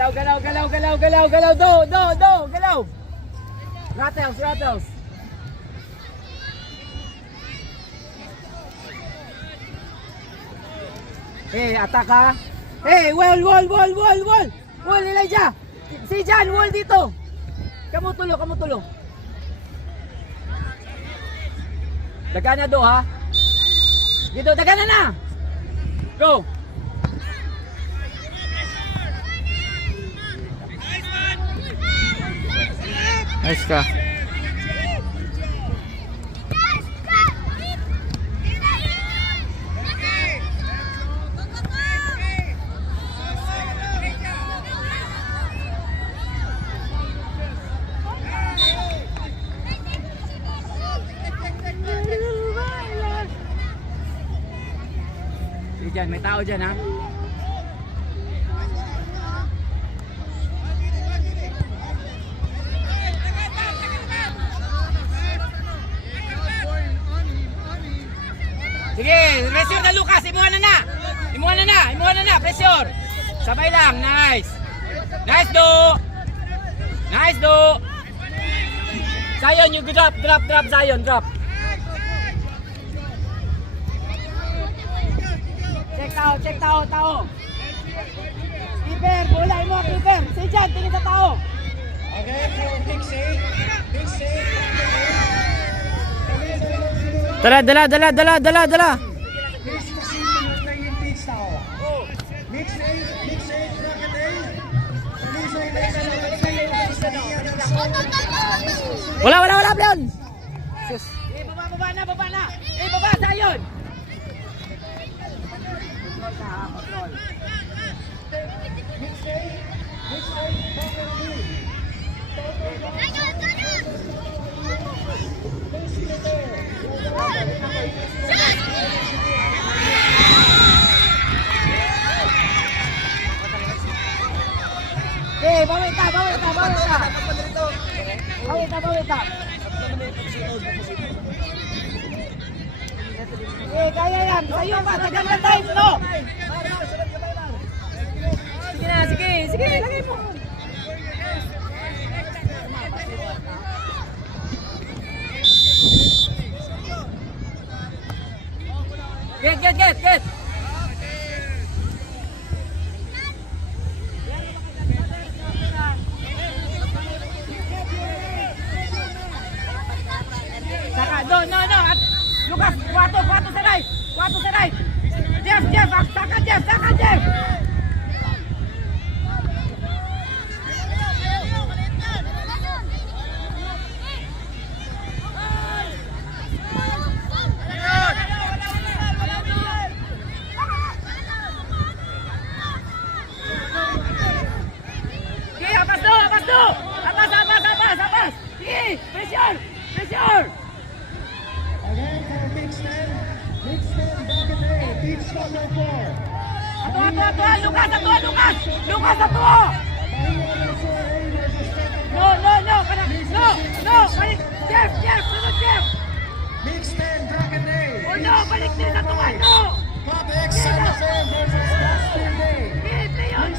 Galaw, galaw, galaw, galaw, galaw, galaw, do, galaw. Rattles, rattles. Hey, attack ha. Hey, wall. Wall, Elijah. Si Jan, wall dito. Kamu tulo. Dagan na do ha. Dito, dagan na. Go. Nice ka. Sige dyan, may tao dyan ha. Sige, pressure na Lucas, imuha na na, pressure. Sabay lang, nice. Nice do. Zion, you drop, Zion, drop. Check tao. Keeper, bola mo, keeper. Si Jan, tingin sa tao. Okay, for big save. Dala. Please proceed to not play in pitch now. Big save, bracket A. Please Wala, Leon. Sus. Baba na. Baba, Zion. Big save, bracket B. Eh, bawit ka. Eh, kaya yan. Sa'yo pa, tagal na time, no? Sige, lagay mo. Get. Saka, no. Lucas, kuwato sa right. Jeff, saka Jeff. Apas. Sige, pressure. Again for big stand, bracket A, pitch number 4. Ato, Lucas. Lucas, ato. No. Balik. Jeff. Sunod, Jeff. Big stand, bracket A. Oh no, balik din sa tuwan, no. Cup X Santa Fe versus Casting Day. Sige, yun.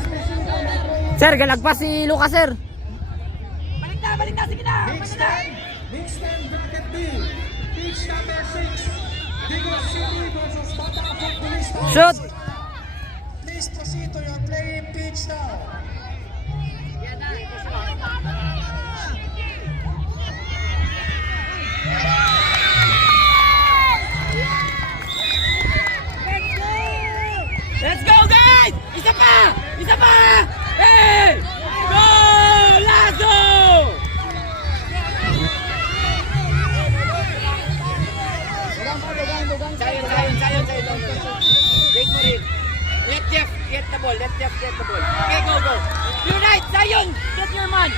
Sir, galagpas si Lucas, sir. Balik na, sige na. Big stand, bracket B. Pitch number 6. Digos City versus Batangas Police Force. Shoot. Please proceed to your playing pitch now. Let's go, guys! Isa pa! Hey! Go! Lazo! Zion. Wait for it. Let Jeff get the ball. Okay, go. You're right, Zion! Get your man!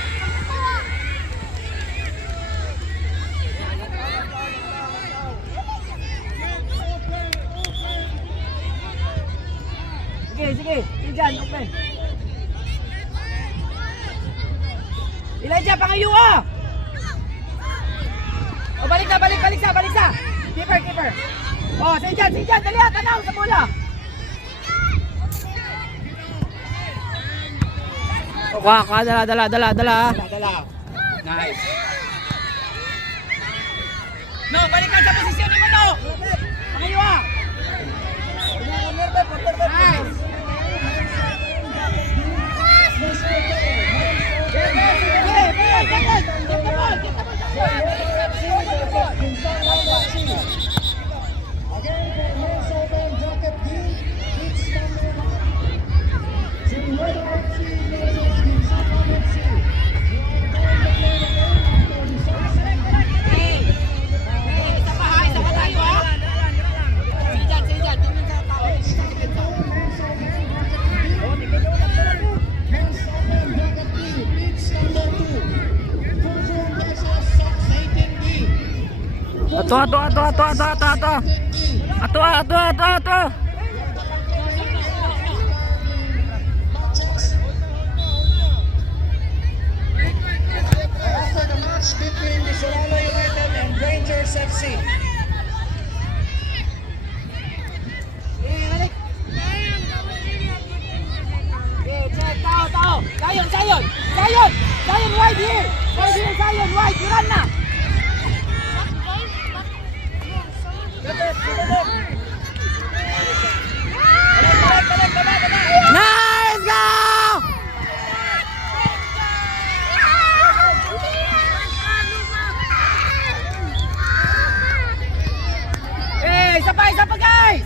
Sige. Diyan, open. Elijah, pangayo ah! O, balik sa! Keeper. O, si Jan, dali ah, tanaw sa bola. Kuha, dala. Dala. Nice. No, balik ka sa posisyon mo, no. Pangaywa. Nice. Ato. After the match between the Solano United and Rangers FC. Zion, wide here, Zion, wide, you run na. Nice go! Isa pa guys.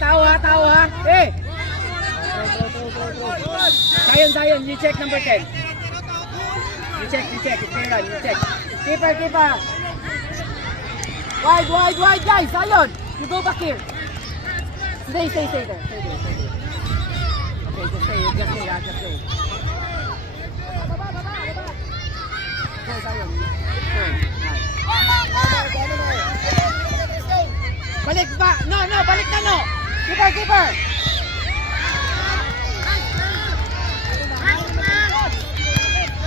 Tao ha. Zion, you check number 10. You check, it's clear run, you check. Keeper. Wide, guys, Zion. You go back here. Stay there. Okay, just stay. Go, Zion. Nice. Balik ba? No, balik na no. Keeper.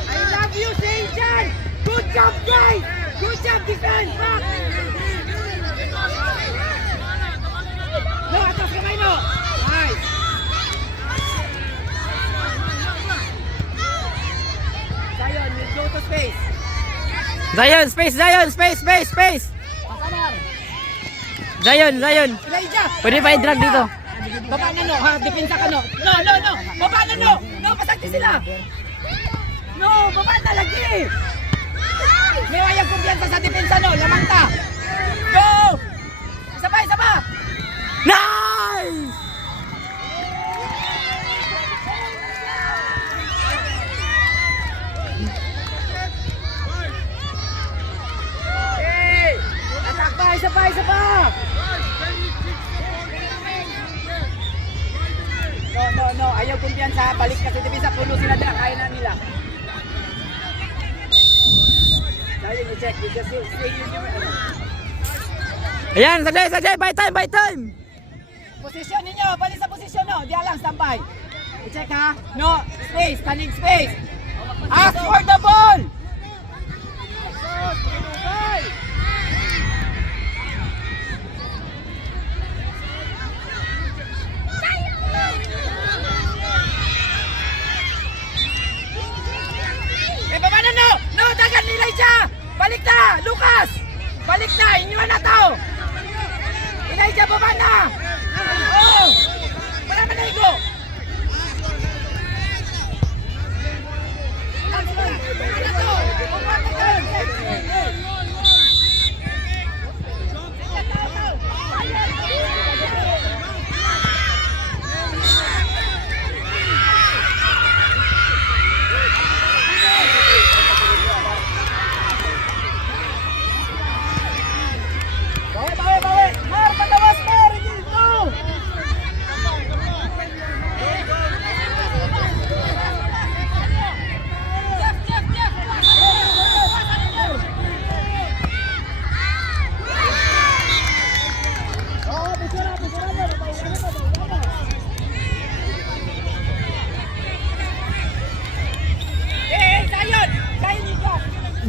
I love you, Sejan. Good job, guys. Good job, defense. Back. No, atas kamay mo. Nice. Zion, you go to space. Space. Zion. Elijah. Pwede pa i-drag dito. Baba na no, ha? Depensa ka no. No. Baba na no. No, pasagti sila. No, baba na lagi. May wayang kumpiyansa sa depensa no. Lamang ta. Go! Isa pa. Nice! Hey! Atak pa, isa pa. No. Ayaw kumpiyansa. Balik ka sa depensa. Puno sila na. Kaya na nila. Dahil you check. You just stay in your... Ayan, sagay. By time. Posisyon ninyo. Balik sa posisyon no. Di lang, standby. I-check ha. No. Standing space. Ask for the ball. Baba na no! No! Dagan ni Elijah! Balik na! Lucas! Balik na! Inyuan na to! Elijah, baba na! Oh! Wala man na igo! Baba na to! Baba na to! Bawi! Mar, patawas ka! Dito!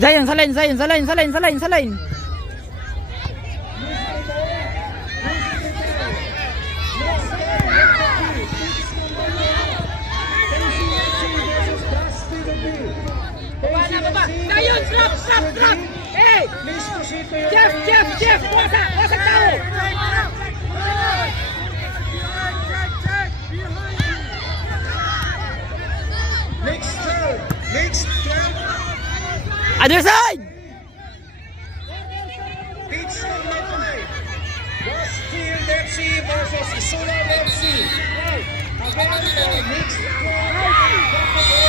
Zion, sa line. drop! Hey! Please proceed to your Jeff! Wasak tao! Next third. Other side! Pitch number 5. Westfield FC versus Isulan FC. Again, for mixed 12.